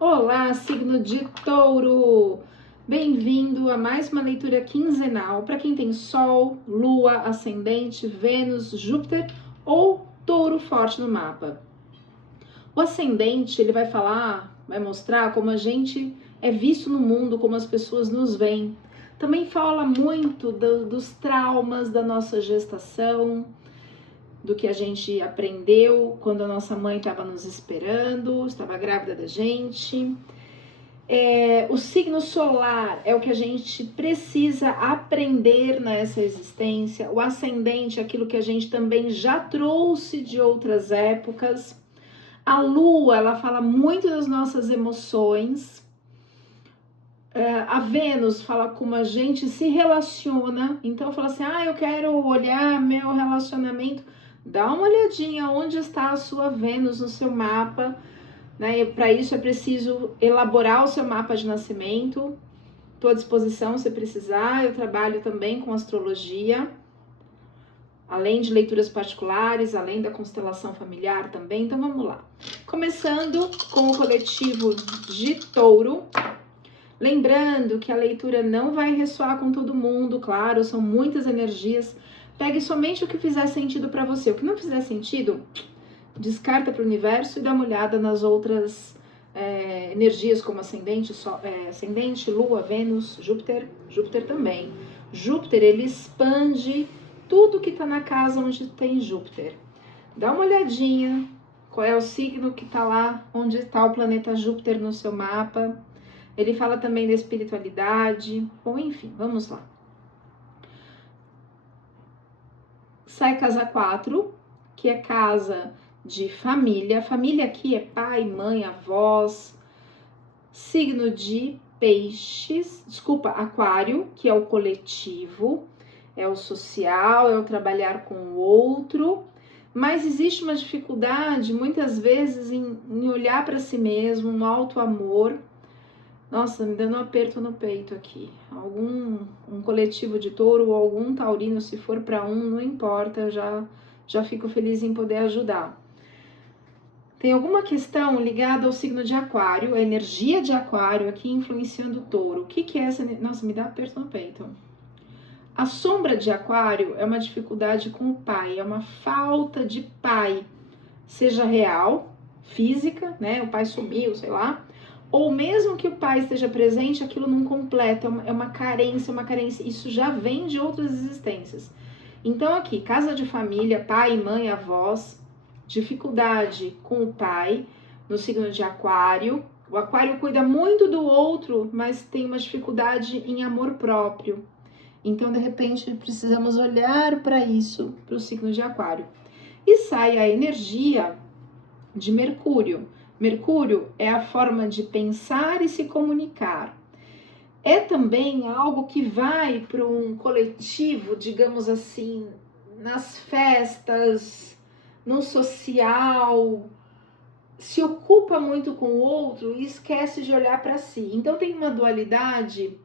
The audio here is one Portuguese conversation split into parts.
Olá, signo de Touro! Bem-vindo a mais uma leitura quinzenal para quem tem Sol, Lua, Ascendente, Vênus, Júpiter ou Touro forte no mapa. O Ascendente, ele vai mostrar como a gente é visto no mundo, como as pessoas nos veem. Também fala muito dos traumas da nossa gestação, do que a gente aprendeu quando a nossa mãe estava nos esperando, estava grávida da gente. O signo solar é o que a gente precisa aprender nessa existência. O ascendente é aquilo que a gente também já trouxe de outras épocas. A lua, ela fala muito das nossas emoções. A Vênus fala como a gente se relaciona. Então, fala assim, eu quero olhar meu relacionamento. Dá uma olhadinha onde está a sua Vênus no seu mapa. Né? Para isso é preciso elaborar o seu mapa de nascimento. Estou à disposição se precisar. Eu trabalho também com astrologia, além de leituras particulares, além da constelação familiar também. Então vamos lá. Começando com o coletivo de Touro. Lembrando que a leitura não vai ressoar com todo mundo, claro, são muitas energias. Pegue somente o que fizer sentido para você. O que não fizer sentido, descarta para o universo e dá uma olhada nas outras energias, como ascendente, ascendente, Lua, Vênus, Júpiter também. Júpiter, ele expande tudo que está na casa onde tem Júpiter. Dá uma olhadinha qual é o signo que está lá, onde está o planeta Júpiter no seu mapa. Ele fala também da espiritualidade. Bom, enfim, vamos lá. Sai casa 4, que é casa de família. Família aqui é pai, mãe, avós. Signo de peixes, aquário, que é o coletivo, é o social, é o trabalhar com o outro. Mas existe uma dificuldade, muitas vezes, em olhar para si mesmo, um auto-amor. Nossa, me dando um aperto no peito aqui. Um coletivo de Touro ou algum taurino, se for para um, não importa, eu já fico feliz em poder ajudar. Tem alguma questão ligada ao signo de Aquário, a energia de Aquário aqui influenciando o Touro. O que é essa? Nossa, me dá aperto no peito. A sombra de Aquário é uma dificuldade com o pai, é uma falta de pai, seja real, física, né? O pai sumiu, sei lá. Ou mesmo que o pai esteja presente, aquilo não completa, é uma carência, isso já vem de outras existências. Então aqui, casa de família, pai, mãe, avós, dificuldade com o pai, no signo de Aquário. O Aquário cuida muito do outro, mas tem uma dificuldade em amor próprio. Então, de repente, precisamos olhar para isso, para o signo de Aquário. E sai a energia de Mercúrio. Mercúrio é a forma de pensar e se comunicar. É também algo que vai para um coletivo, digamos assim, nas festas, no social, se ocupa muito com o outro e esquece de olhar para si. Então tem uma dualidade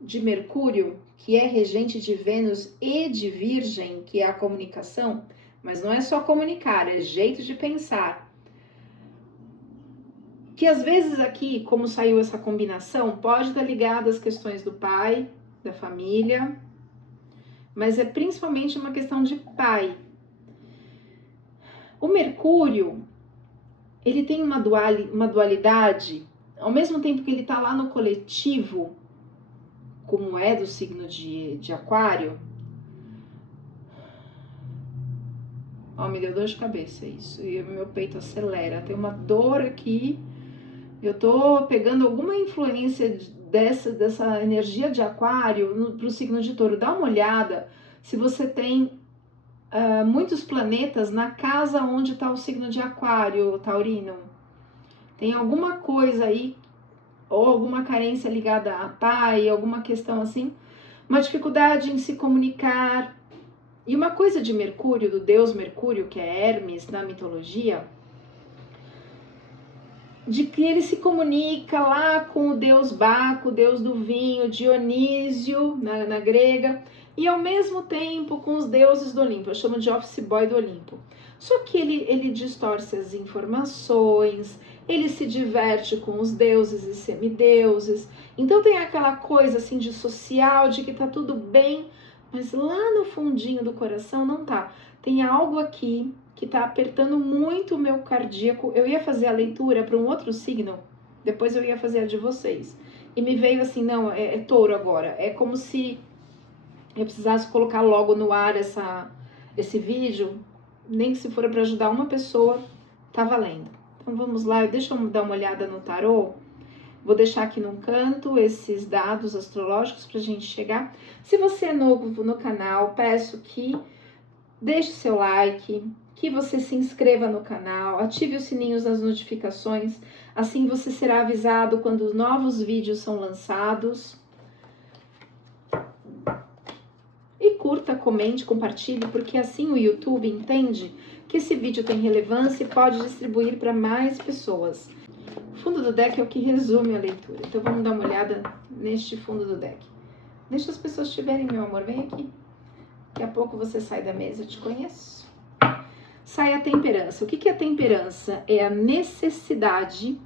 de Mercúrio, que é regente de Vênus e de Virgem, que é a comunicação, mas não é só comunicar, é jeito de pensar. Que às vezes aqui, como saiu essa combinação, pode estar ligada às questões do pai, da família, mas é principalmente uma questão de pai. O Mercúrio, ele tem uma dualidade, ao mesmo tempo que ele está lá no coletivo, como é do signo de Aquário. Me deu dor de cabeça isso, e meu peito acelera, tem uma dor aqui. Eu tô pegando alguma influência dessa energia de Aquário para o signo de Touro. Dá uma olhada se você tem muitos planetas na casa onde está o signo de Aquário, taurino. Tem alguma coisa aí, ou alguma carência ligada a pai, alguma questão assim, uma dificuldade em se comunicar. E uma coisa de Mercúrio, do deus Mercúrio, que é Hermes na mitologia, de que ele se comunica lá com o deus Baco, o deus do vinho, Dionísio, na grega, e ao mesmo tempo com os deuses do Olimpo. Eu chamo de office boy do Olimpo. Só que ele distorce as informações, ele se diverte com os deuses e semideuses. Então tem aquela coisa assim de social, de que tá tudo bem, mas lá no fundinho do coração não tá. Tem algo aqui que tá apertando muito o meu cardíaco. Eu ia fazer a leitura para um outro signo, depois eu ia fazer a de vocês. E me veio assim, não, é touro agora. É como se eu precisasse colocar logo no ar esse vídeo, nem que se for para ajudar uma pessoa, tá valendo. Então vamos lá, deixa eu dar uma olhada no tarô. Vou deixar aqui num canto esses dados astrológicos para a gente chegar. Se você é novo no canal, peço que deixe o seu like, que você se inscreva no canal, ative os sininhos das notificações, assim você será avisado quando novos vídeos são lançados. E curta, comente, compartilhe, porque assim o YouTube entende que esse vídeo tem relevância e pode distribuir para mais pessoas. O fundo do deck é o que resume a leitura, então vamos dar uma olhada neste fundo do deck. Deixa as pessoas te verem, meu amor, vem aqui. Daqui a pouco você sai da mesa, eu te conheço. Sai a temperança. O que é a temperança? É a necessidade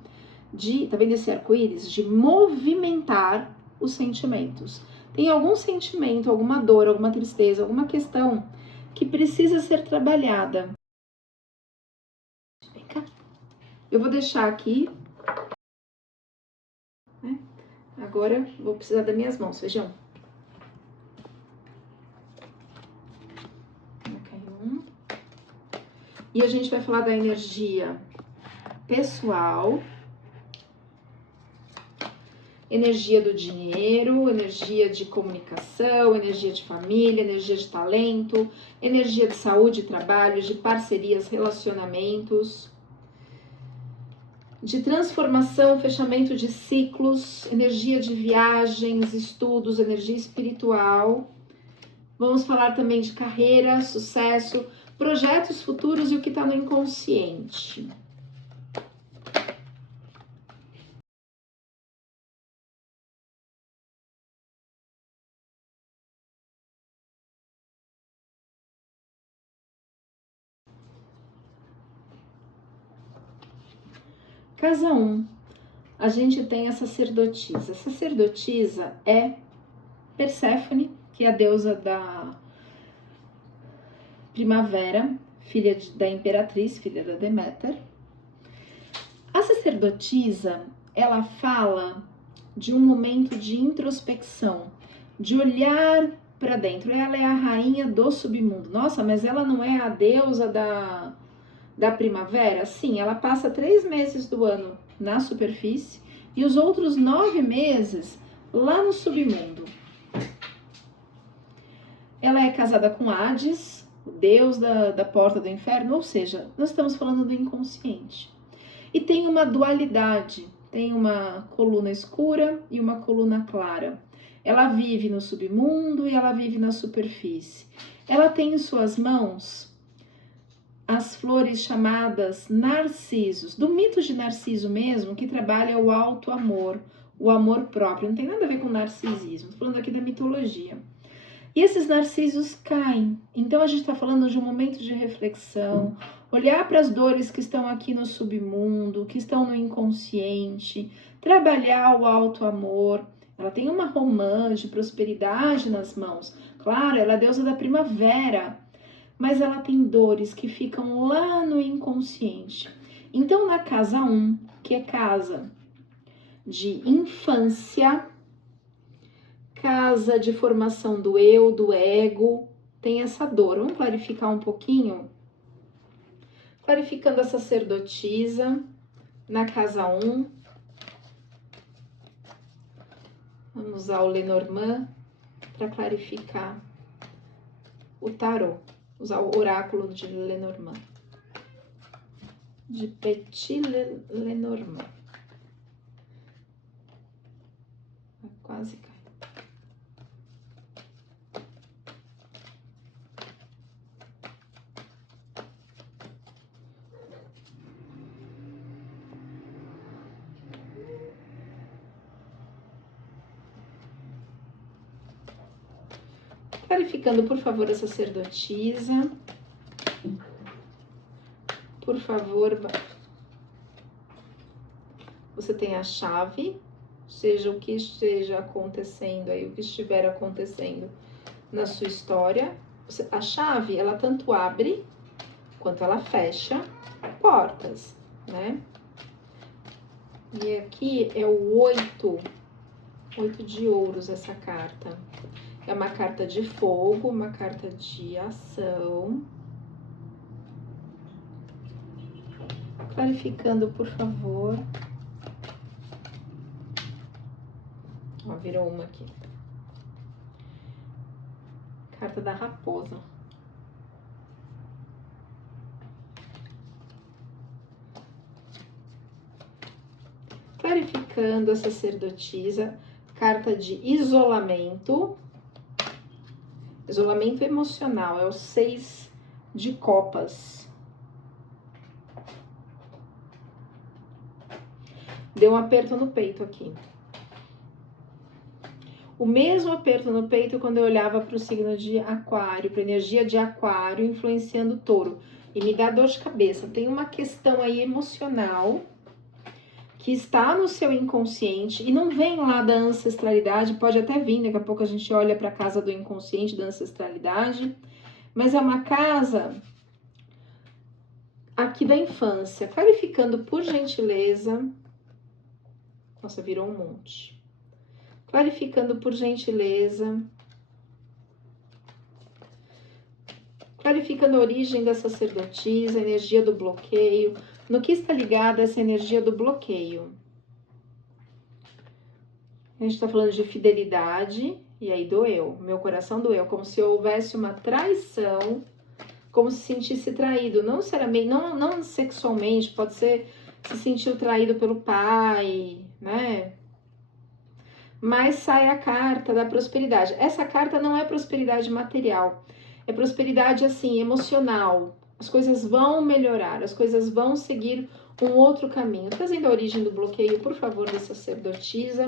de, tá vendo esse arco-íris? De movimentar os sentimentos. Tem algum sentimento, alguma dor, alguma tristeza, alguma questão que precisa ser trabalhada. Vem cá. Eu vou deixar aqui, né? Agora vou precisar das minhas mãos, vejam. E a gente vai falar da energia pessoal, energia do dinheiro, energia de comunicação, energia de família, energia de talento, energia de saúde, trabalho, de parcerias, relacionamentos, de transformação, fechamento de ciclos, energia de viagens, estudos, energia espiritual. Vamos falar também de carreira, sucesso, projetos futuros e o que está no inconsciente. Casa 1, a gente tem a sacerdotisa. A sacerdotisa é Perséfone, que é a deusa da primavera, filha da imperatriz, filha da Deméter. A sacerdotisa, ela fala de um momento de introspecção, de olhar para dentro. Ela é a rainha do submundo. Nossa, mas ela não é a deusa da primavera? Sim, ela passa 3 meses do ano na superfície e os outros 9 meses lá no submundo. Ela é casada com Hades, o deus da porta do inferno, ou seja, nós estamos falando do inconsciente. E tem uma dualidade, tem uma coluna escura e uma coluna clara. Ela vive no submundo e ela vive na superfície. Ela tem em suas mãos as flores chamadas narcisos, do mito de Narciso mesmo, que trabalha o alto amor, o amor próprio. Não tem nada a ver com narcisismo, estou falando aqui da mitologia. E esses narcisos caem. Então a gente está falando de um momento de reflexão, olhar para as dores que estão aqui no submundo, que estão no inconsciente, trabalhar o alto amor. Ela tem uma romã de prosperidade nas mãos. Claro, ela é a deusa da primavera, mas ela tem dores que ficam lá no inconsciente. Então, na casa 1, que é casa de infância, casa de formação do eu, do ego, tem essa dor. Vamos clarificar um pouquinho? Clarificando a sacerdotisa na casa 1. Vamos usar o Lenormand para clarificar o tarô. Usar o oráculo de Lenormand. De Petit Lenormand. Quase cai. Clarificando, por favor, a sacerdotisa. Por favor, você tem a chave, seja o que esteja acontecendo aí, o que estiver acontecendo na sua história. A chave, ela tanto abre quanto ela fecha portas, né? E aqui é o 8 de ouros essa carta. É uma carta de fogo, uma carta de ação. Clarificando, por favor. Ó, virou uma aqui. Carta da raposa. Clarificando a sacerdotisa. Carta de isolamento. Isolamento emocional. É o 6 de copas. Deu um aperto no peito aqui. O mesmo aperto no peito quando eu olhava para o signo de aquário, para a energia de aquário influenciando o touro. E me dá dor de cabeça. Tem uma questão aí emocional que está no seu inconsciente e não vem lá da ancestralidade, pode até vir, daqui a pouco a gente olha para a casa do inconsciente, da ancestralidade, mas é uma casa aqui da infância. Clarificando, por gentileza. Nossa, virou um monte. Clarificando, por gentileza. Clarificando a origem da sacerdotisa, a energia do bloqueio. No que está ligada essa energia do bloqueio? A gente está falando de fidelidade, e aí doeu. Meu coração doeu, como se houvesse uma traição, como se sentisse traído. Não necessariamente, não sexualmente, pode ser se sentiu traído pelo pai, né? Mas sai a carta da prosperidade. Essa carta não é prosperidade material, é prosperidade assim, emocional. As coisas vão melhorar, as coisas vão seguir um outro caminho. Trazendo a origem do bloqueio, por favor, da sacerdotisa,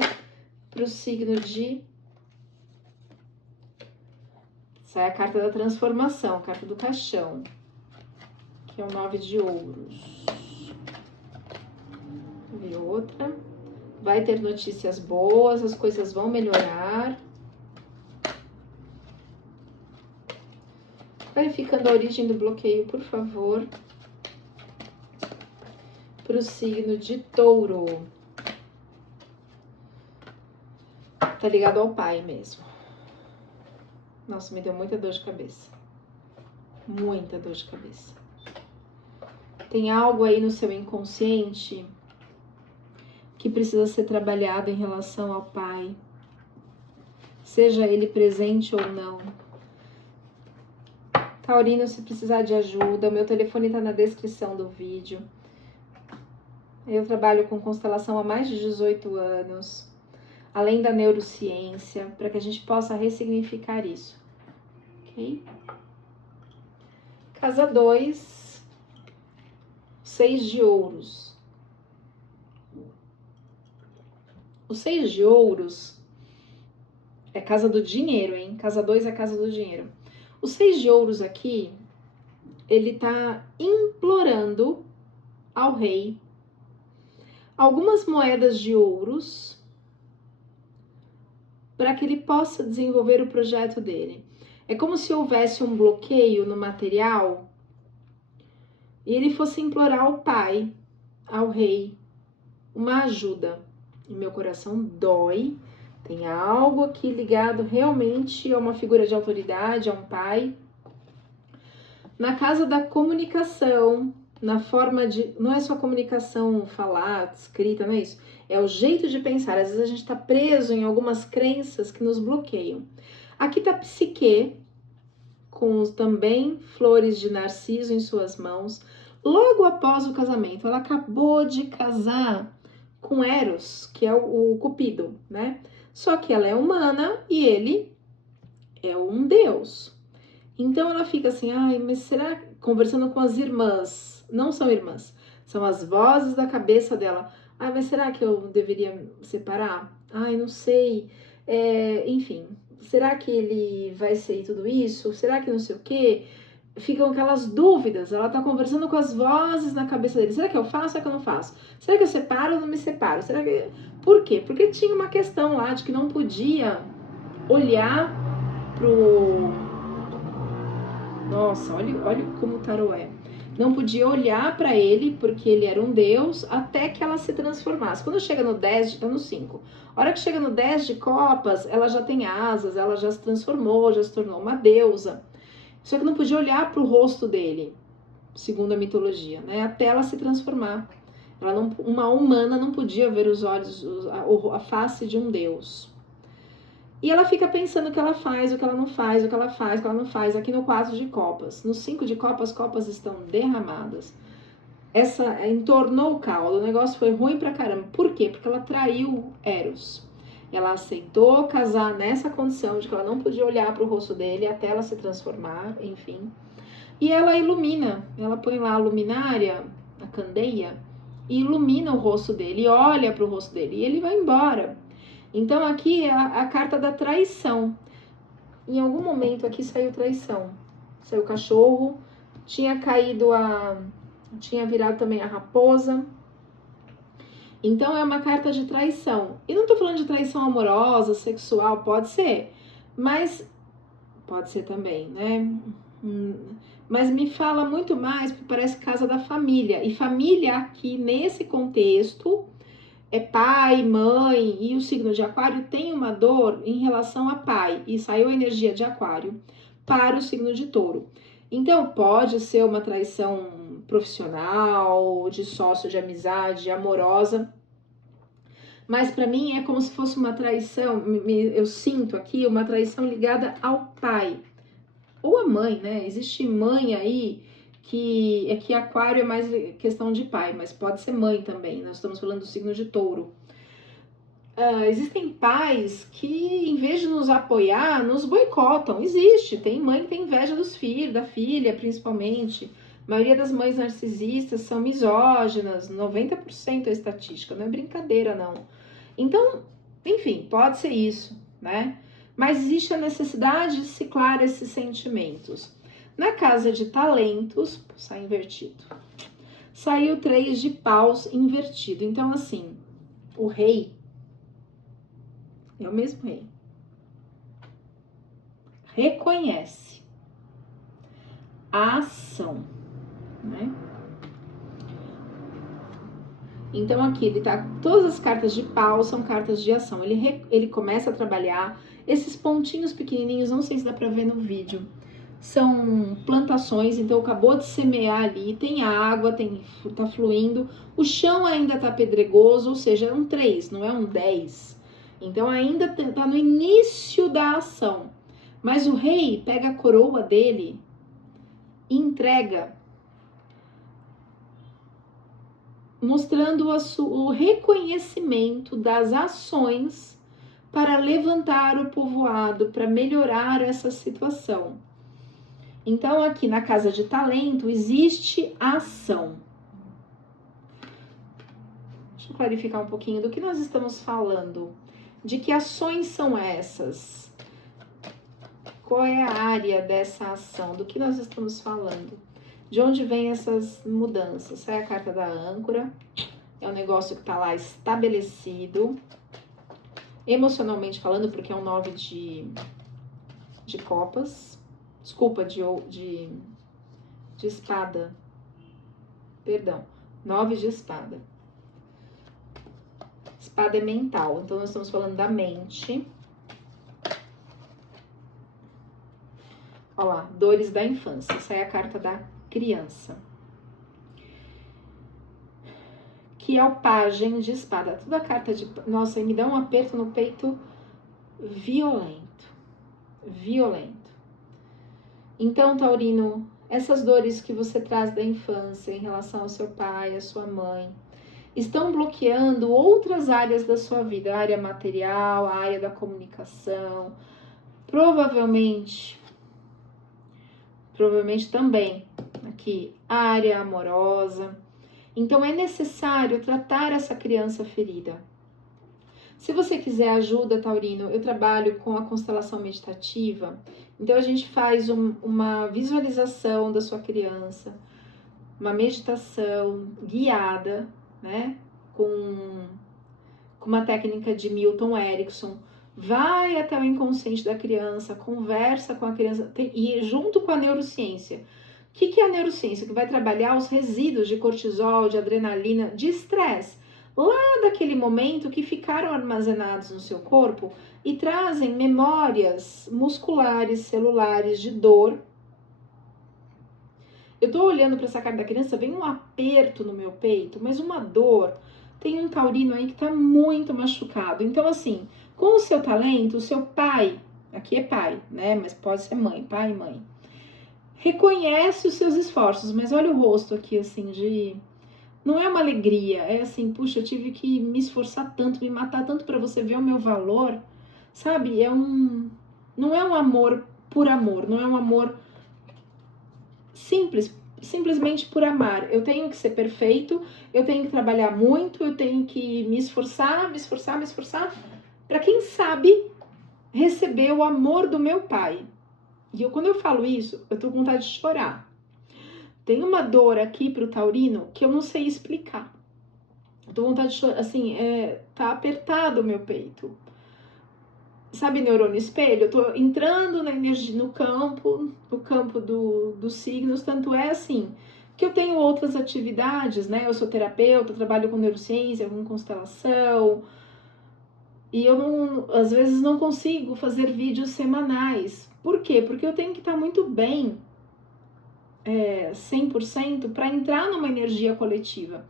para o signo de... Sai a carta da transformação, a carta do caixão, que é o 9 de ouros. E outra... Vai ter notícias boas, as coisas vão melhorar. Verificando a origem do bloqueio, por favor. Para o signo de touro. Tá ligado ao pai mesmo. Nossa, me deu muita dor de cabeça. Muita dor de cabeça. Tem algo aí no seu inconsciente que precisa ser trabalhado em relação ao pai, seja ele presente ou não. Taurino, se precisar de ajuda, o meu telefone está na descrição do vídeo. Eu trabalho com constelação há mais de 18 anos, além da neurociência, para que a gente possa ressignificar isso. Ok? Casa 2, 6 de ouros. O 6 de ouros é casa do dinheiro, hein? Casa 2 é casa do dinheiro. O 6 de ouros aqui, ele tá implorando ao rei algumas moedas de ouros para que ele possa desenvolver o projeto dele. É como se houvesse um bloqueio no material e ele fosse implorar ao pai, ao rei, uma ajuda. E meu coração dói. Tem algo aqui ligado realmente a uma figura de autoridade, a um pai. Na casa da comunicação, na forma de... Não é só comunicação, falar, escrita, não é isso. É o jeito de pensar. Às vezes a gente está preso em algumas crenças que nos bloqueiam. Aqui está a psique, com também flores de narciso em suas mãos. Logo após o casamento, ela acabou de casar com Eros, que é o Cupido, né? Só que ela é humana e ele é um deus. Então ela fica assim, ai, mas será... Conversando com as irmãs, não são irmãs, são as vozes da cabeça dela. Ai, mas será que eu deveria separar? Ai, não sei. Enfim, será que ele vai ser tudo isso? Será que não sei o quê? ficam aquelas dúvidas, ela tá conversando com as vozes na cabeça dele. Será que eu faço? Será que eu não faço? Será que eu separo ou não me separo? Será que... Por quê? Porque tinha uma questão lá de que não podia olhar pro... Nossa, olha como o tarô é. Não podia olhar para ele, porque ele era um deus, até que ela se transformasse. Quando chega no 10, tá no 5. A hora que chega no 10 de copas, ela já tem asas, ela já se transformou, já se tornou uma deusa. Só que não podia olhar para o rosto dele, segundo a mitologia, né? Até ela se transformar. Ela não, uma humana não podia ver os olhos, a face de um deus. E ela fica pensando o que ela faz, o que ela não faz, o que ela faz, o que ela não faz. Aqui no 4 de copas. No 5 de copas, as copas estão derramadas. Essa entornou o caldo, o negócio foi ruim pra caramba. Por quê? Porque ela traiu Eros. Ela aceitou casar nessa condição de que ela não podia olhar para o rosto dele até ela se transformar, enfim. E ela ilumina, ela põe lá a luminária, a candeia, e ilumina o rosto dele, e olha para o rosto dele, e ele vai embora. Então aqui é a carta da traição. Em algum momento aqui saiu traição. Saiu o cachorro, tinha caído tinha virado também a raposa. Então é uma carta de traição. E não tô falando de traição amorosa, sexual, pode ser, mas pode ser também, né? Mas me fala muito mais, porque parece casa da família. E família aqui, nesse contexto, é pai, mãe, e o signo de aquário tem uma dor em relação a pai. E saiu a energia de aquário para o signo de touro. Então, pode ser uma traição profissional, de sócio, de amizade, amorosa. Mas para mim é como se fosse uma traição, eu sinto aqui uma traição ligada ao pai. Ou a mãe, né? Existe mãe aí que aquário é mais questão de pai, mas pode ser mãe também. Nós estamos falando do signo de touro. Existem pais que, em vez de nos apoiar, nos boicotam. Existe, tem mãe que tem inveja dos filhos, da filha, principalmente. A maioria das mães narcisistas são misóginas, 90% é a estatística, não é brincadeira, não. Então, enfim, pode ser isso, né? Mas existe a necessidade de ciclar esses sentimentos. Na casa de talentos, sai invertido. Saiu 3 de paus invertido. Então, assim, o rei é o mesmo rei. Reconhece a ação, né? Então aqui ele tá, todas as cartas de pau são cartas de ação. Ele começa a trabalhar esses pontinhos pequenininhos, não sei se dá para ver no vídeo. São plantações, então acabou de semear ali, tem água, tá fluindo. O chão ainda tá pedregoso, ou seja, é um 3, não é um 10. Então ainda tá no início da ação. Mas o rei pega a coroa dele e entrega, mostrando o reconhecimento das ações para levantar o povoado, para melhorar essa situação. Então, aqui na casa de talento, existe ação. Deixa eu clarificar um pouquinho do que nós estamos falando. De que ações são essas? Qual é a área dessa ação? Do que nós estamos falando? De onde vem essas mudanças? Sai a carta da âncora. É um negócio que está lá estabelecido. Emocionalmente falando, porque é um 9 de copas. Desculpa, de espada. Perdão. 9 de espada. Espada é mental. Então, nós estamos falando da mente. Olha lá, dores da infância. Essa é a carta da criança. Que é o pajem de espada. Toda a carta de... Nossa, me dá um aperto no peito violento. Violento. Então, Taurino, essas dores que você traz da infância em relação ao seu pai, à sua mãe, estão bloqueando outras áreas da sua vida. A área material, a área da comunicação. Provavelmente também aqui, a área amorosa. Então, é necessário tratar essa criança ferida. Se você quiser ajuda, Taurino, eu trabalho com a constelação meditativa. Então, a gente faz uma visualização da sua criança, uma meditação guiada, né? Com uma técnica de Milton Erickson. Vai até o inconsciente da criança, conversa com a criança, e junto com a neurociência. O que é a neurociência? Que vai trabalhar os resíduos de cortisol, de adrenalina, de estresse, lá daquele momento que ficaram armazenados no seu corpo e trazem memórias musculares, celulares, de dor. Eu tô olhando para essa cara da criança, vem um aperto no meu peito, mas uma dor. Tem um taurino aí que tá muito machucado. Então, assim, com o seu talento, o seu pai, aqui é pai, né? Mas pode ser mãe, pai e mãe. Reconhece os seus esforços, mas olha o rosto aqui, assim, de... Não é uma alegria, é assim, puxa, eu tive que me esforçar tanto, me matar tanto para você ver o meu valor, sabe? Não é um amor por amor, não é um amor simples, simplesmente por amar. Eu tenho que ser perfeito, eu tenho que trabalhar muito, eu tenho que me esforçar, para quem sabe receber o amor do meu pai. E quando eu falo isso, eu tô com vontade de chorar. Tem uma dor aqui pro taurino que eu não sei explicar. Eu tô com vontade de chorar, assim, tá apertado o meu peito. Sabe, neurônio espelho? Eu tô entrando na energia, no campo dos signos, tanto é assim, que eu tenho outras atividades, né? Eu sou terapeuta, trabalho com neurociência, com constelação, e eu não, às vezes não consigo fazer vídeos semanais. Por quê? Porque eu tenho que estar muito bem, 100%, para entrar numa energia coletiva.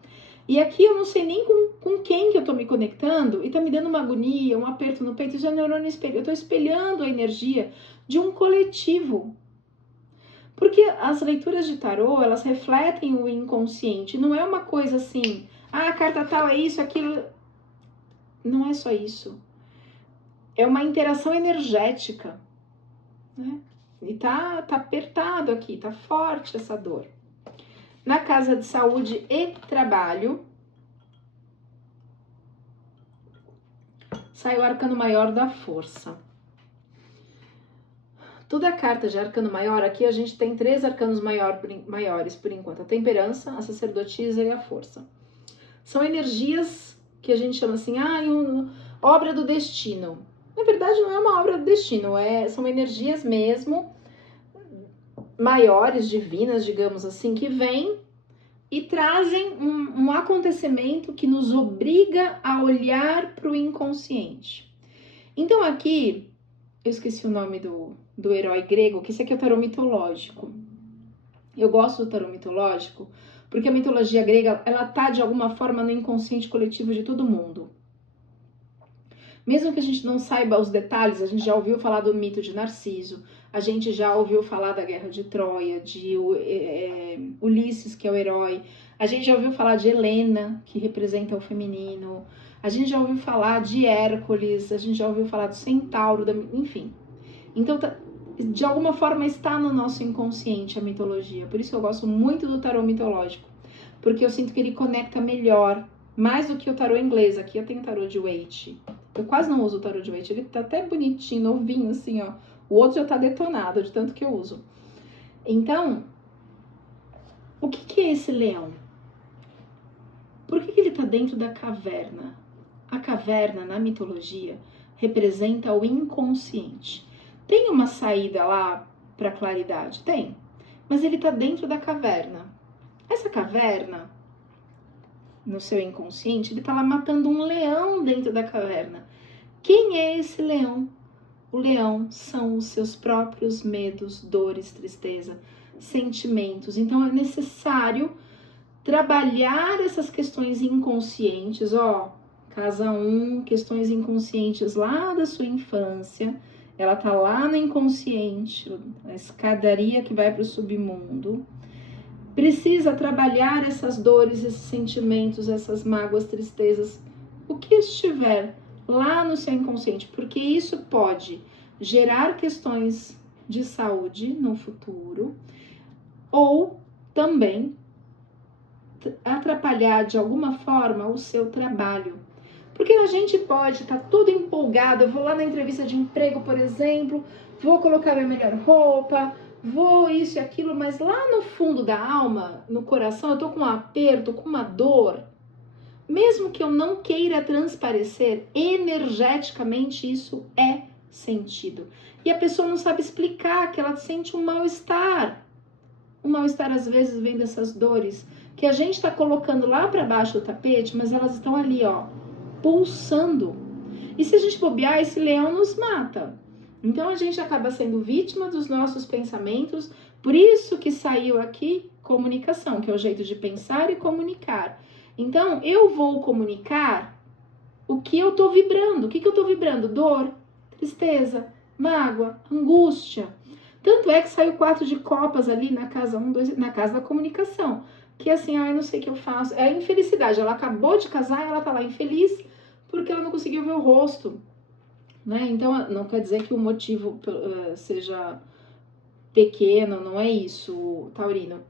E aqui eu não sei nem com quem que eu tô me conectando e tá me dando uma agonia, um aperto no peito, isso é neurônio espelho. Eu tô espelhando a energia de um coletivo. Porque as leituras de tarô, elas refletem o inconsciente. Não é uma coisa assim, a carta tal é isso, aquilo. Não é só isso. É uma interação energética, né? E tá apertado aqui, tá forte essa dor. Na casa de saúde e trabalho, sai o arcano maior da força. Toda a carta de arcano maior, aqui a gente tem 3 arcanos maiores por enquanto. A temperança, a sacerdotisa e a força. São energias que a gente chama assim, obra do destino. Na verdade, não é uma obra do destino, são energias mesmo maiores, divinas, digamos assim, que vêm e trazem um acontecimento que nos obriga a olhar para o inconsciente. Então aqui, eu esqueci o nome do herói grego, que esse aqui é o tarô mitológico. Eu gosto do tarô mitológico porque a mitologia grega, ela tá de alguma forma no inconsciente coletivo de todo mundo. Mesmo que a gente não saiba os detalhes, a gente já ouviu falar do mito de Narciso, a gente já ouviu falar da Guerra de Troia, de Ulisses, que é o herói, a gente já ouviu falar de Helena, que representa o feminino, a gente já ouviu falar de Hércules, a gente já ouviu falar do Centauro, enfim. Então, de alguma forma está no nosso inconsciente a mitologia. Por isso que eu gosto muito do tarô mitológico, porque eu sinto que ele conecta melhor, mais do que o tarô inglês. Aqui eu tenho tarô de Waite. Eu quase não uso o tarô de Waite, ele tá até bonitinho, novinho, assim, ó. O outro já tá detonado, de tanto que eu uso. Então, o que é esse leão? Por que ele tá dentro da caverna? A caverna, na mitologia, representa o inconsciente. Tem uma saída lá para a claridade? Tem. Mas ele está dentro da caverna. Essa caverna, no seu inconsciente, ele está lá matando um leão dentro da caverna. Quem é esse leão? O leão são os seus próprios medos, dores, tristeza, sentimentos. Então é necessário trabalhar essas questões inconscientes, Casa 1, questões inconscientes lá da sua infância. Ela tá lá no inconsciente, a escadaria que vai para o submundo. Precisa trabalhar essas dores, esses sentimentos, essas mágoas, tristezas, o que estiver lá no seu inconsciente, porque isso pode gerar questões de saúde no futuro ou também atrapalhar de alguma forma o seu trabalho. Porque a gente pode estar todo empolgado, eu vou lá na entrevista de emprego, por exemplo, vou colocar minha melhor roupa, vou isso e aquilo, mas lá no fundo da alma, no coração, eu tô com um aperto, com uma dor. Mesmo que eu não queira transparecer, energeticamente isso é sentido. E a pessoa não sabe explicar que ela sente um mal-estar. O mal-estar às vezes vem dessas dores que a gente está colocando lá para baixo do tapete, mas elas estão ali, ó, pulsando. E se a gente bobear, esse leão nos mata. Então a gente acaba sendo vítima dos nossos pensamentos. Por isso que saiu aqui comunicação, que é o jeito de pensar e comunicar. Então eu vou comunicar o que eu tô vibrando. O que eu tô vibrando? Dor, tristeza, mágoa, angústia. Tanto é que saiu 4 de copas ali na casa 1, 2, na casa da comunicação. Que assim, ai, não sei o que eu faço. É a infelicidade. Ela acabou de casar, ela tá lá infeliz porque ela não conseguiu ver o rosto. Né? Então, não quer dizer que o motivo seja pequeno, não é isso, Taurino.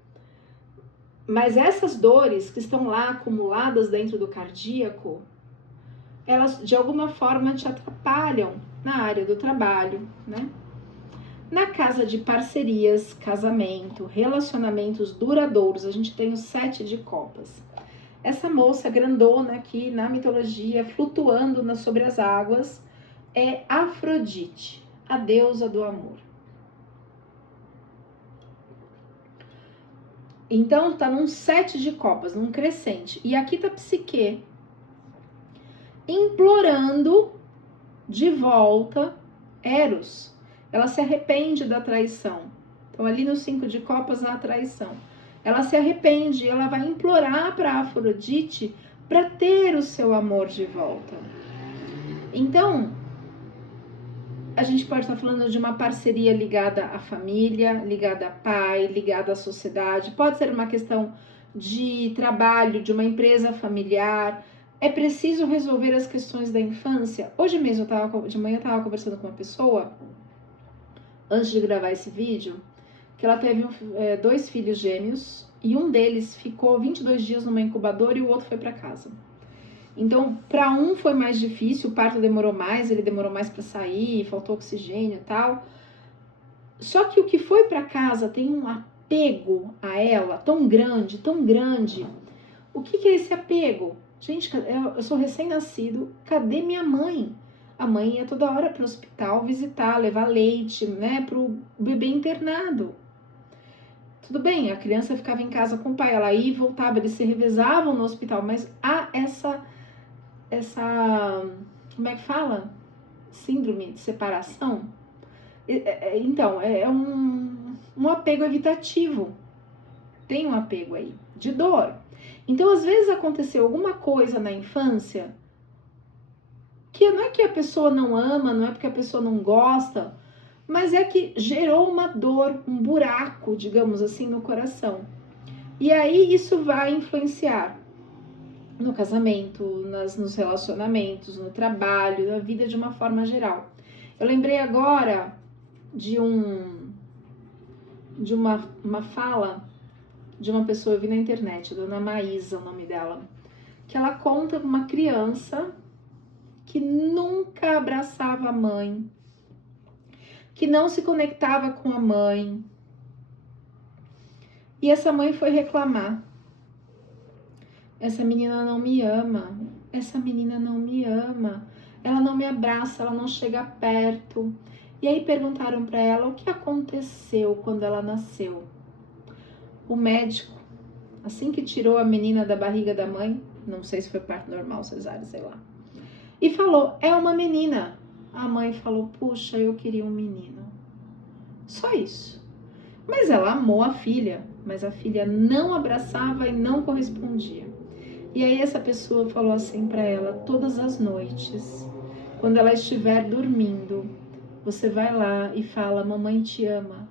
Mas essas dores que estão lá acumuladas dentro do cardíaco, elas de alguma forma te atrapalham na área do trabalho, né? Na casa de parcerias, casamento, relacionamentos duradouros, a gente tem o 7 de copas. Essa moça grandona aqui na mitologia, flutuando sobre as águas, é Afrodite, a deusa do amor. Então tá num 7 de copas, num crescente. E aqui tá Psique implorando de volta Eros. Ela se arrepende da traição. Então ali no 5 de copas há a traição. Ela se arrepende, ela vai implorar para Afrodite para ter o seu amor de volta. Então, a gente pode estar falando de uma parceria ligada à família, ligada a pai, ligada à sociedade. Pode ser uma questão de trabalho, de uma empresa familiar. É preciso resolver as questões da infância. Hoje mesmo, de manhã, eu estava conversando com uma pessoa, antes de gravar esse vídeo, que ela teve 2 filhos gêmeos e um deles ficou 22 dias numa incubadora e o outro foi para casa. Então, para um foi mais difícil, o parto demorou mais, ele demorou mais para sair, faltou oxigênio e tal. Só que o que foi para casa tem um apego a ela tão grande, tão grande. O que é esse apego? Gente, eu sou recém-nascido, cadê minha mãe? A mãe ia toda hora para o hospital visitar, levar leite, né, para o bebê internado. Tudo bem, a criança ficava em casa com o pai, ela ia e voltava, eles se revezavam no hospital, mas há essa, como é que fala? Síndrome de separação. Então, é um apego evitativo. Tem um apego aí, de dor. Então, às vezes aconteceu alguma coisa na infância que não é que a pessoa não ama, não é porque a pessoa não gosta, mas é que gerou uma dor, um buraco, digamos assim, no coração. E aí isso vai influenciar no casamento, nos relacionamentos, no trabalho, na vida de uma forma geral. Eu lembrei agora de uma fala de uma pessoa, eu vi na internet, Dona Maísa, o nome dela, que ela conta uma criança que nunca abraçava a mãe, que não se conectava com a mãe. E essa mãe foi reclamar. Essa menina não me ama, essa menina não me ama, ela não me abraça, ela não chega perto. E aí perguntaram para ela o que aconteceu quando ela nasceu. O médico, assim que tirou a menina da barriga da mãe, não sei se foi parto normal, cesárea, sei lá, e falou, é uma menina. A mãe falou, puxa, eu queria um menino. Só isso. Mas ela amou a filha, mas a filha não abraçava e não correspondia. E aí essa pessoa falou assim para ela, todas as noites, quando ela estiver dormindo, você vai lá e fala, mamãe te ama,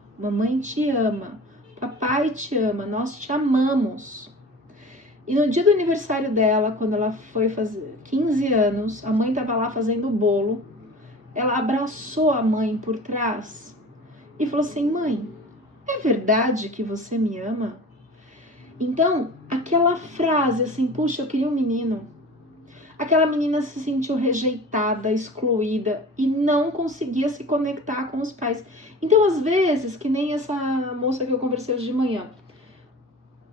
papai te ama, nós te amamos. E no dia do aniversário dela, quando ela foi fazer 15 anos, a mãe estava lá fazendo o bolo, ela abraçou a mãe por trás e falou assim, mãe, é verdade que você me ama? Então, aquela frase assim, puxa, eu queria um menino. aquela menina se sentiu rejeitada, excluída e não conseguia se conectar com os pais. Então, às vezes, que nem essa moça que eu conversei hoje de manhã,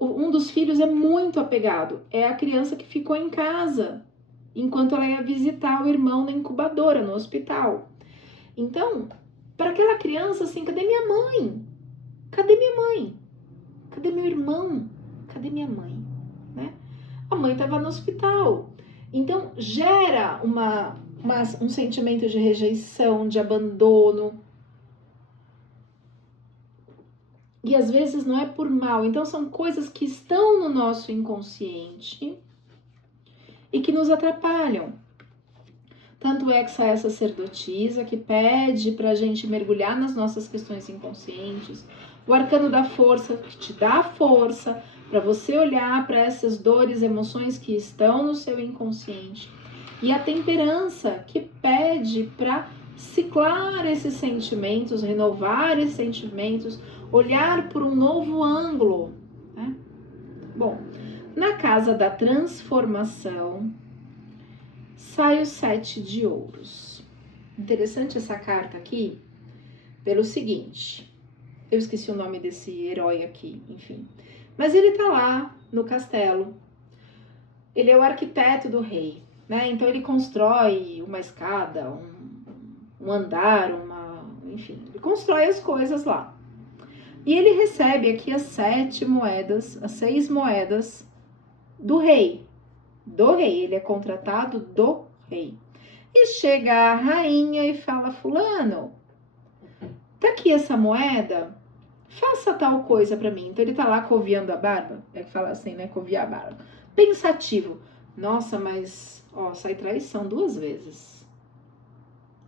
um dos filhos é muito apegado, é a criança que ficou em casa enquanto ela ia visitar o irmão na incubadora, no hospital. Então, para aquela criança, assim, cadê minha mãe? Cadê minha mãe? Cadê meu irmão? Cadê minha mãe? Né? A mãe estava no hospital. Então, gera um sentimento de rejeição, de abandono. E às vezes não é por mal. Então, são coisas que estão no nosso inconsciente e que nos atrapalham. Tanto é que sai a sacerdotisa que pede para a gente mergulhar nas nossas questões inconscientes. O arcano da força, que te dá força para você olhar para essas dores, emoções que estão no seu inconsciente. E a temperança, que pede para ciclar esses sentimentos, renovar esses sentimentos, olhar por um novo ângulo. Né? Bom, na casa da transformação, sai o 7 de ouros. Interessante essa carta aqui, pelo seguinte, eu esqueci o nome desse herói aqui, enfim. Mas ele tá lá no castelo, ele é o arquiteto do rei, né? Então ele constrói uma escada, um andar, enfim, ele constrói as coisas lá. E ele recebe aqui as 6 moedas do rei. Ele é contratado do rei. E chega a rainha e fala: fulano, tá aqui essa moeda, faça tal coisa para mim. Então ele tá lá coviando a barba, é que fala assim, né, coviar a barba. Pensativo. Nossa, mas, ó, sai traição 2 vezes.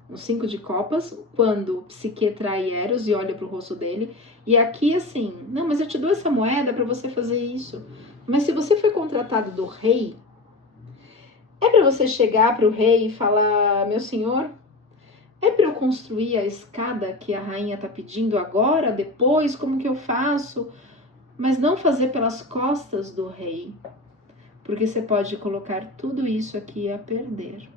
No 5 de copas, quando Psique trai Eros e olha pro rosto dele. E aqui assim, não, mas eu te dou essa moeda para você fazer isso. Mas se você foi contratado do rei, é para você chegar para o rei e falar: meu senhor, é para eu construir a escada que a rainha está pedindo agora, depois, como que eu faço? Mas não fazer pelas costas do rei, porque você pode colocar tudo isso aqui a perder.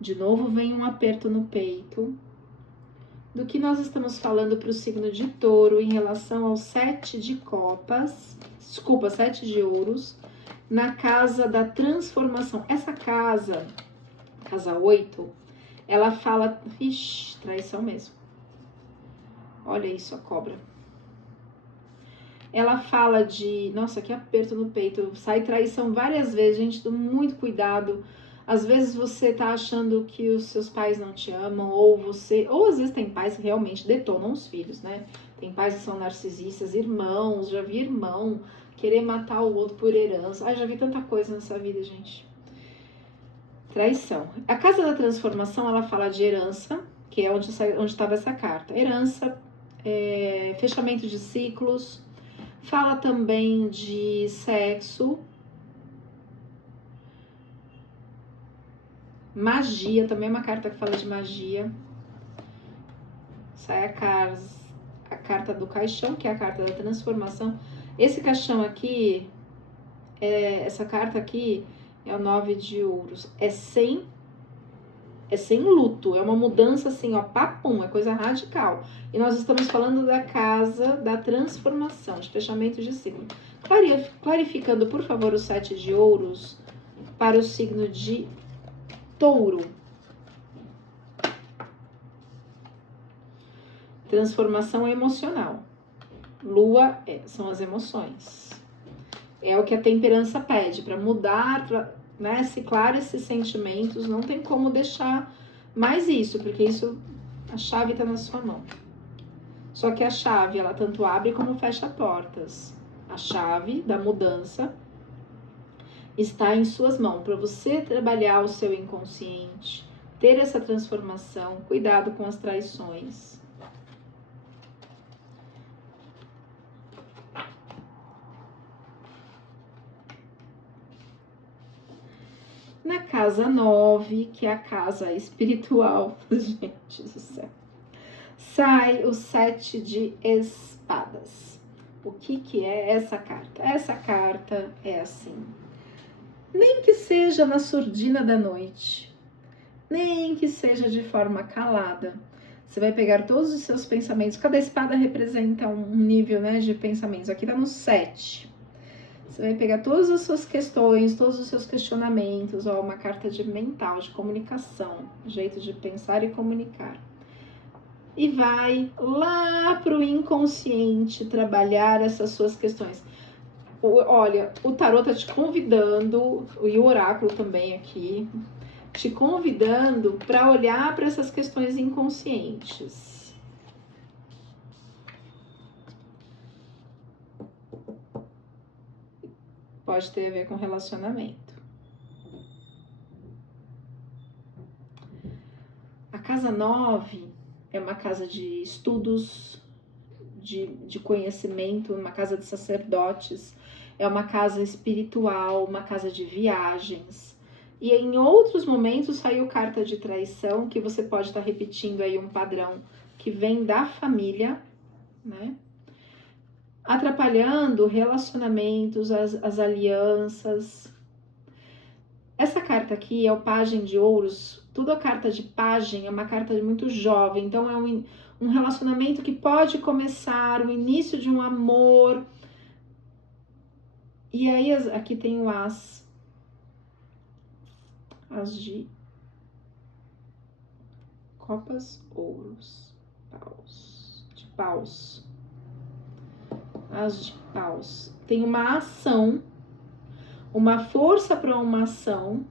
De novo vem um aperto no peito. Do que nós estamos falando para o signo de Touro em relação ao 7 de copas, 7 de ouros, na casa da transformação. Essa casa 8, ela fala, ixi, traição mesmo. Olha isso, a cobra. Ela fala de, nossa, que aperto no peito, sai traição várias vezes, gente, toma muito cuidado. Às vezes você tá achando que os seus pais não te amam, ou às vezes tem pais que realmente detonam os filhos, né? Tem pais que são narcisistas, irmãos, já vi irmão querer matar o outro por herança. Ai, já vi tanta coisa nessa vida, gente. Traição. A casa da transformação, ela fala de herança, que é onde estava essa carta. Herança, fechamento de ciclos, fala também de sexo, magia, também é uma carta que fala de magia. Sai a carta do caixão, que é a carta da transformação. Esse caixão aqui, essa carta aqui é o 9 de ouros. É sem luto, é uma mudança assim, ó, papum, é coisa radical. E nós estamos falando da casa da transformação, de fechamento de ciclo. Clarificando, por favor, o 7 de ouros para o signo de Touro. Transformação emocional. Lua são as emoções. É o que a temperança pede, para mudar, né, ciclar esses sentimentos, não tem como deixar mais isso, porque isso, a chave está na sua mão. Só que a chave, ela tanto abre como fecha portas. A chave da mudança está em suas mãos, para você trabalhar o seu inconsciente, ter essa transformação, cuidado com as traições. Na casa 9, que é a casa espiritual, gente do céu, sai o 7 de espadas. O que é essa carta? Essa carta é assim: Nem que seja na surdina da noite, nem que seja de forma calada. Você vai pegar todos os seus pensamentos. Cada espada representa um nível, né, de pensamentos. Aqui tá no 7. Você vai pegar todas as suas questões, todos os seus questionamentos. Ó, uma carta de mental, de comunicação. Jeito de pensar e comunicar. E vai lá pro inconsciente trabalhar essas suas questões. Olha, o tarô tá te convidando, e o oráculo também aqui, te convidando para olhar para essas questões inconscientes. Pode ter a ver com relacionamento. A casa 9 é uma casa de estudos, de conhecimento, uma casa de sacerdotes, é uma casa espiritual, uma casa de viagens. E em outros momentos saiu carta de traição, que você pode estar repetindo aí um padrão que vem da família, né? Atrapalhando relacionamentos, as alianças. Essa carta aqui é o Pajem de Ouros. Tudo a carta de Pajem é uma carta muito jovem, então é um relacionamento que pode começar, o início de um amor. E aí aqui tem o As de Copas, Ouros, Paus, de Paus. As de Paus. Tem uma ação, uma força para uma ação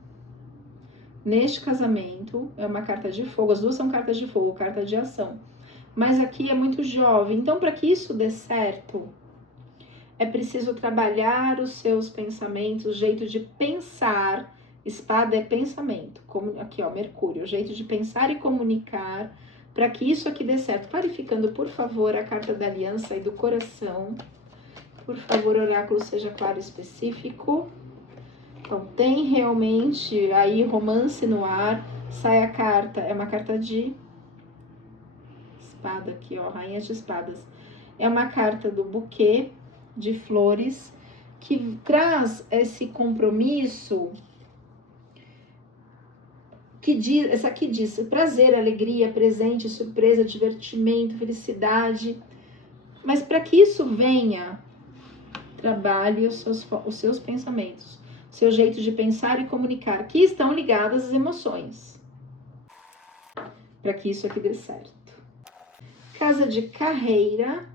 neste casamento. É uma carta de fogo, as duas são cartas de fogo, carta de ação. Mas aqui é muito jovem, então para que isso dê certo, é preciso trabalhar os seus pensamentos, o jeito de pensar. Espada é pensamento, como aqui ó, Mercúrio, o jeito de pensar e comunicar, para que isso aqui dê certo. Clarificando, por favor, a carta da aliança e do coração. Por favor, oráculo, seja claro e específico. Então, tem realmente aí romance no ar. Sai a carta, é uma carta de espada aqui, ó, Rainha de Espadas. É uma carta do buquê de flores, que traz esse compromisso, que diz, essa aqui diz prazer, alegria, presente, surpresa, divertimento, felicidade. Mas para que isso venha, trabalhe os seus pensamentos, seu jeito de pensar e comunicar, que estão ligadas às emoções, para que isso aqui dê certo. Casa de carreira.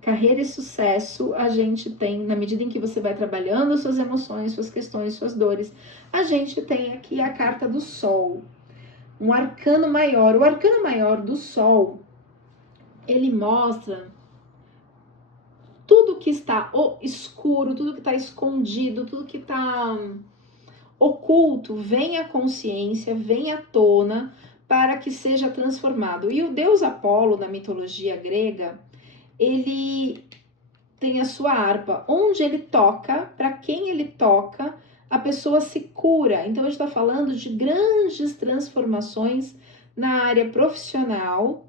Carreira e sucesso, a gente tem, na medida em que você vai trabalhando suas emoções, suas questões, suas dores, a gente tem aqui a carta do Sol, um arcano maior. O arcano maior do Sol, ele mostra tudo que está escuro, tudo que está escondido, tudo que está oculto, vem à consciência, vem à tona para que seja transformado. E o deus Apolo, na mitologia grega, ele tem a sua harpa. Onde ele toca, para quem ele toca, a pessoa se cura. Então, a gente está falando de grandes transformações na área profissional.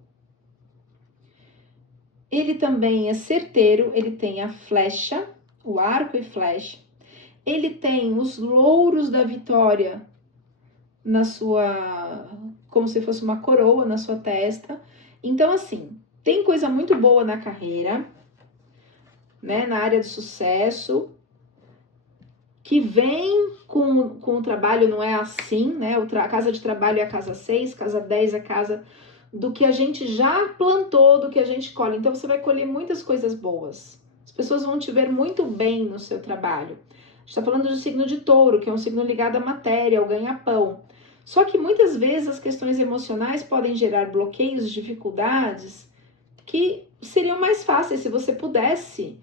Ele também é certeiro, ele tem a flecha, o arco e flecha. Ele tem os louros da vitória na sua, como se fosse uma coroa na sua testa. Então, assim, tem coisa muito boa na carreira, né, na área de sucesso, que vem com o trabalho, não é assim, né? A casa de trabalho é a casa 6, casa 10 é a casa do que a gente já plantou, do que a gente colhe. Então, você vai colher muitas coisas boas. As pessoas vão te ver muito bem no seu trabalho. A gente está falando do signo de Touro, que é um signo ligado à matéria, ao ganha-pão. Só que muitas vezes as questões emocionais podem gerar bloqueios, dificuldades, que seriam mais fáceis se você pudesse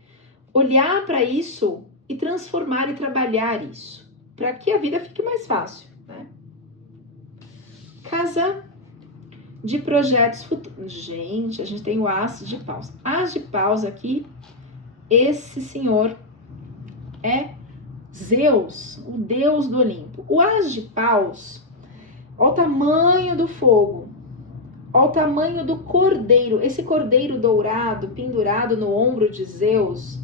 olhar para isso e transformar e trabalhar isso, para que a vida fique mais fácil, né? Casa de projetos futuros. Gente, a gente tem o As de Paus. As de Paus aqui, esse senhor é Zeus, o deus do Olimpo. O As de Paus, olha o tamanho do fogo, olha o tamanho do cordeiro. Esse cordeiro dourado pendurado no ombro de Zeus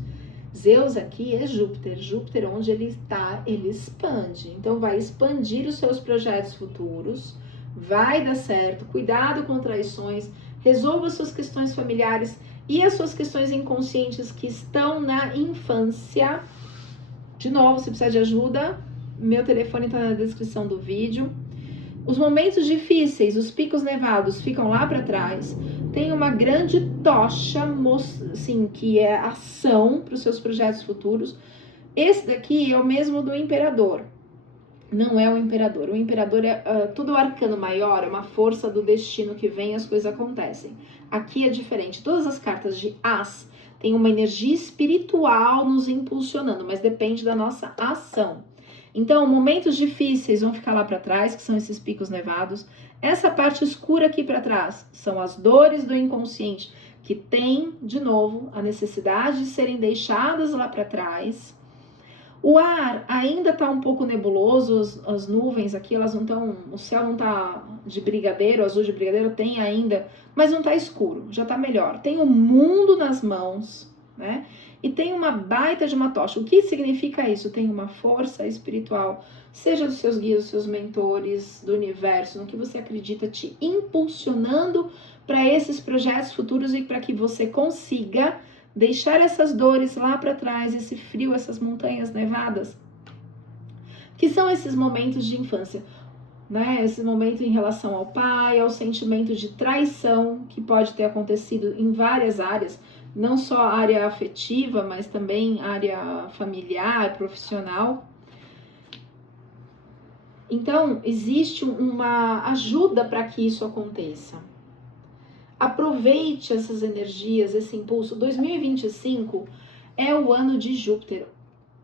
Zeus aqui é Júpiter. Júpiter, onde ele está, ele expande. Então, vai expandir os seus projetos futuros. Vai dar certo. Cuidado com traições. Resolva suas questões familiares e as suas questões inconscientes que estão na infância. De novo, se precisar de ajuda, meu telefone está na descrição do vídeo. Os momentos difíceis, os picos nevados ficam lá para trás. Tem uma grande tocha, assim, que é ação para os seus projetos futuros. Esse daqui é o mesmo do imperador. Não é o imperador. O imperador é tudo o arcano maior, é uma força do destino que vem e as coisas acontecem. Aqui é diferente. Todas as cartas de As têm uma energia espiritual nos impulsionando, mas depende da nossa ação. Então, momentos difíceis vão ficar lá para trás, que são esses picos nevados. Essa parte escura aqui para trás são as dores do inconsciente, que tem, de novo, a necessidade de serem deixadas lá para trás. O ar ainda está um pouco nebuloso, as nuvens aqui, elas não estão, o céu não está de brigadeiro, azul de brigadeiro, tem ainda, mas não está escuro, já está melhor. Tem o mundo nas mãos, né? E tem uma baita de uma tocha. O que significa isso? Tem uma força espiritual, seja dos seus guias, dos seus mentores, do universo, no que você acredita, te impulsionando para esses projetos futuros e para que você consiga deixar essas dores lá para trás, esse frio, essas montanhas nevadas, que são esses momentos de infância, né? Esse momento em relação ao pai, ao sentimento de traição que pode ter acontecido em várias áreas, não só a área afetiva, mas também área familiar, profissional. Então, existe uma ajuda para que isso aconteça. Aproveite essas energias, esse impulso. 2025 é o ano de Júpiter.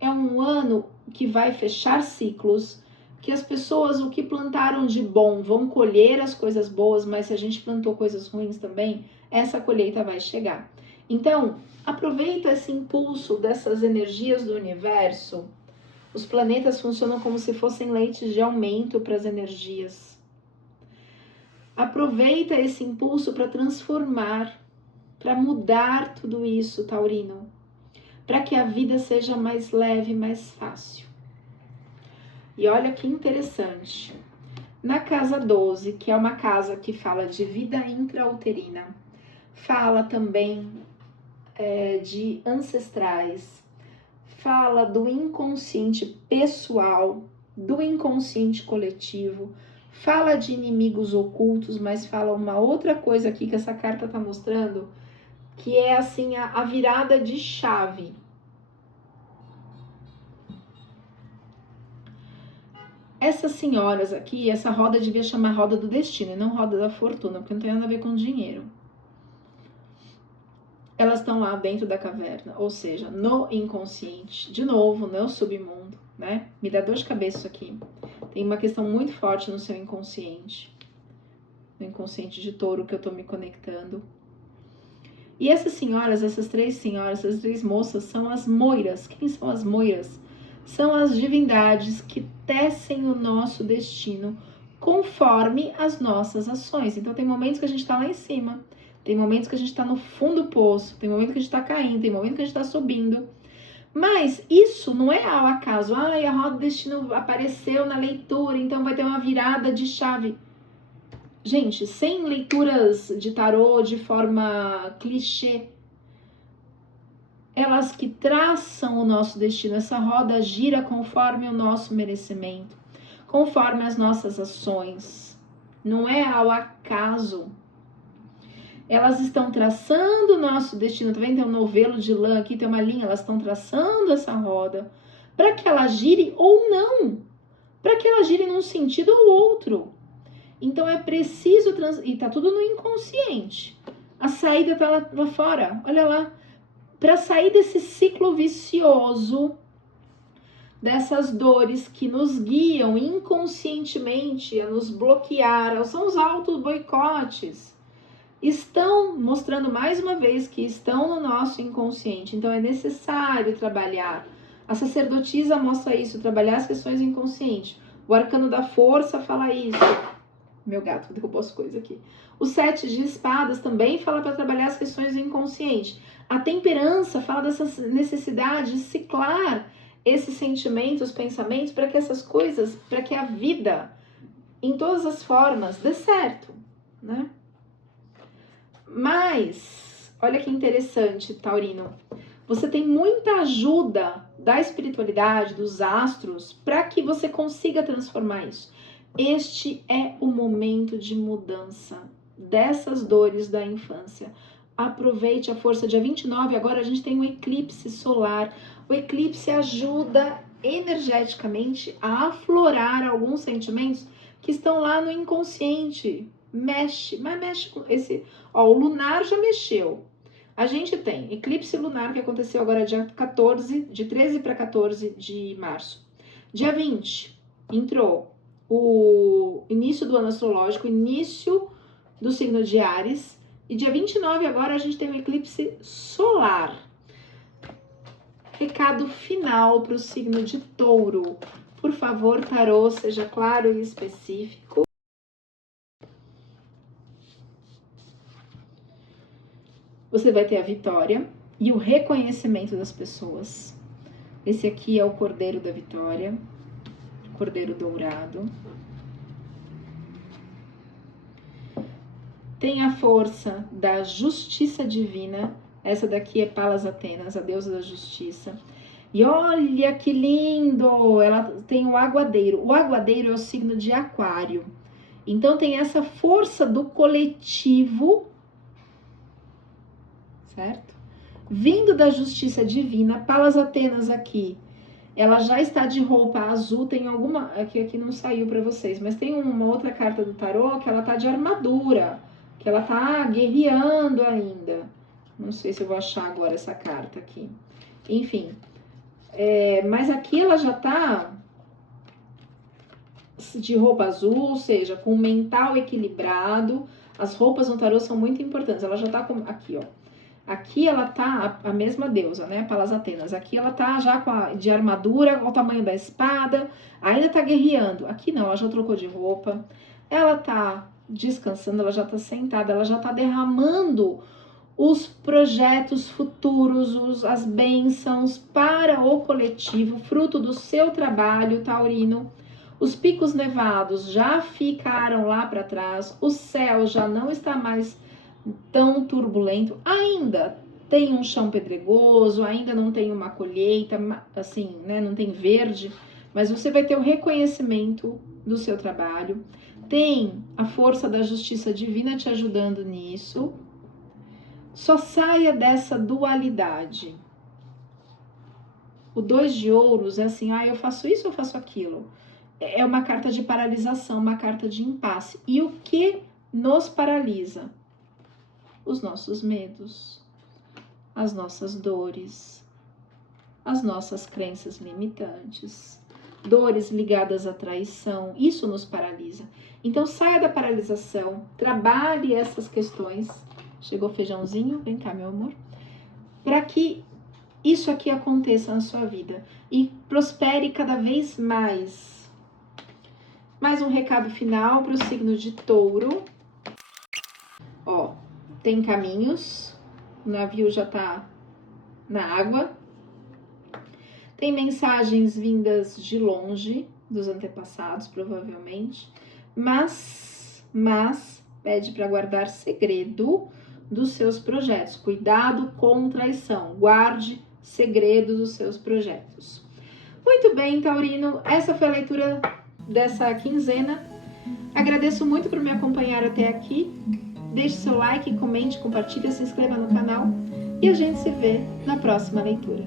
É um ano que vai fechar ciclos, que as pessoas, o que plantaram de bom, vão colher as coisas boas, mas se a gente plantou coisas ruins também, essa colheita vai chegar. Então, aproveita esse impulso dessas energias do universo. Os planetas funcionam como se fossem lentes de aumento para as energias. Aproveita esse impulso para transformar, para mudar tudo isso, taurino, para que a vida seja mais leve, mais fácil. E olha que interessante. Na casa 12, que é uma casa que fala de vida intrauterina, fala também de ancestrais, fala do inconsciente pessoal, do inconsciente coletivo, fala de inimigos ocultos, mas fala uma outra coisa aqui que essa carta tá mostrando, que é assim a virada de chave. Essas senhoras aqui, essa roda devia chamar roda do destino e não roda da fortuna, porque não tem nada a ver com dinheiro. Elas estão lá dentro da caverna, ou seja, no inconsciente, de novo, no submundo, né? Me dá dor de cabeça isso aqui. Tem uma questão muito forte no seu inconsciente, no inconsciente de touro que eu tô me conectando. E essas senhoras, essas três senhoras, essas três moças são as moiras. Quem são as moiras? São as divindades que tecem o nosso destino conforme as nossas ações. Então tem momentos que a gente tá lá em cima, tem momentos que a gente tá no fundo do poço, tem momentos que a gente tá caindo, tem momentos que a gente tá subindo. Mas isso não é ao acaso. A roda do destino apareceu na leitura, então vai ter uma virada de chave. Gente, sem leituras de tarô de forma clichê, elas que traçam o nosso destino, essa roda gira conforme o nosso merecimento, conforme as nossas ações. Não é ao acaso. Elas estão traçando o nosso destino, tá vendo? Tem um novelo de lã aqui, tem uma linha, elas estão traçando essa roda para que ela gire ou não, para que ela gire num sentido ou outro. Então é preciso, e tá tudo no inconsciente, a saída tá lá fora, olha lá, para sair desse ciclo vicioso, dessas dores que nos guiam inconscientemente a nos bloquear, são os auto-boicotes. Estão mostrando mais uma vez que estão no nosso inconsciente, então é necessário trabalhar. A sacerdotisa mostra isso, trabalhar as questões inconscientes. O arcano da força fala isso. Meu gato derrubou as coisas aqui. O 7 de espadas também fala para trabalhar as questões do inconsciente. A temperança fala dessa necessidade de ciclar esses sentimentos, pensamentos, para que essas coisas, para que a vida, em todas as formas, dê certo, né? Mas, olha que interessante, Taurino. Você tem muita ajuda da espiritualidade, dos astros, para que você consiga transformar isso. Este é o momento de mudança dessas dores da infância. Aproveite a força. Dia 29, agora a gente tem um eclipse solar. O eclipse ajuda energeticamente a aflorar alguns sentimentos que estão lá no inconsciente. Mexe, mas mexe com esse... Ó, o lunar já mexeu. A gente tem eclipse lunar que aconteceu agora dia 14, de 13 para 14 de março. Dia 20, entrou o início do ano astrológico, início do signo de Áries. E dia 29 agora a gente tem o eclipse solar. Recado final para o signo de Touro. Por favor, tarô, seja claro e específico. Você vai ter a vitória e o reconhecimento das pessoas. Esse aqui é o Cordeiro da Vitória, Cordeiro Dourado. Tem a força da justiça divina. Essa daqui é Palas Atenas, a deusa da justiça. E olha que lindo! Ela tem o aguadeiro. O aguadeiro é o signo de Aquário. Então tem essa força do coletivo, certo? Vindo da justiça divina. Palas Atenas aqui, ela já está de roupa azul. Tem alguma, aqui não saiu para vocês, mas tem uma outra carta do tarô que ela tá de armadura, que ela tá guerreando ainda. Não sei se eu vou achar agora essa carta aqui. Enfim, mas aqui ela já tá de roupa azul, ou seja, com o mental equilibrado. As roupas no tarô são muito importantes. Ela já tá com, aqui, ó. Aqui ela tá a mesma deusa, né? Palas Atenas. Aqui ela tá já de armadura, ao tamanho da espada, ainda tá guerreando. Aqui não, ela já trocou de roupa. Ela tá descansando, ela já tá sentada, ela já tá derramando os projetos futuros, as bênçãos para o coletivo, fruto do seu trabalho, Taurino. Os picos nevados já ficaram lá para trás, o céu já não está mais tão turbulento, ainda tem um chão pedregoso, ainda não tem uma colheita, assim, né, não tem verde, mas você vai ter o reconhecimento do seu trabalho, tem a força da justiça divina te ajudando nisso. Só saia dessa dualidade. O 2 de ouros é assim, eu faço isso ou eu faço aquilo. É uma carta de paralisação, uma carta de impasse. E o que nos paralisa? Os nossos medos, as nossas dores, as nossas crenças limitantes, dores ligadas à traição, isso nos paralisa. Então saia da paralisação, trabalhe essas questões. Chegou o feijãozinho, vem cá, meu amor. Para que isso aqui aconteça na sua vida e prospere cada vez mais. Mais um recado final para o signo de Touro. Ó, tem caminhos, o navio já tá na água. Tem mensagens vindas de longe, dos antepassados, provavelmente. Mas pede para guardar segredo dos seus projetos. Cuidado com traição. Guarde segredo dos seus projetos. Muito bem, Taurino. Essa foi a leitura dessa quinzena. Agradeço muito por me acompanhar até aqui. Deixe seu like, comente, compartilhe, se inscreva no canal. E a gente se vê na próxima leitura.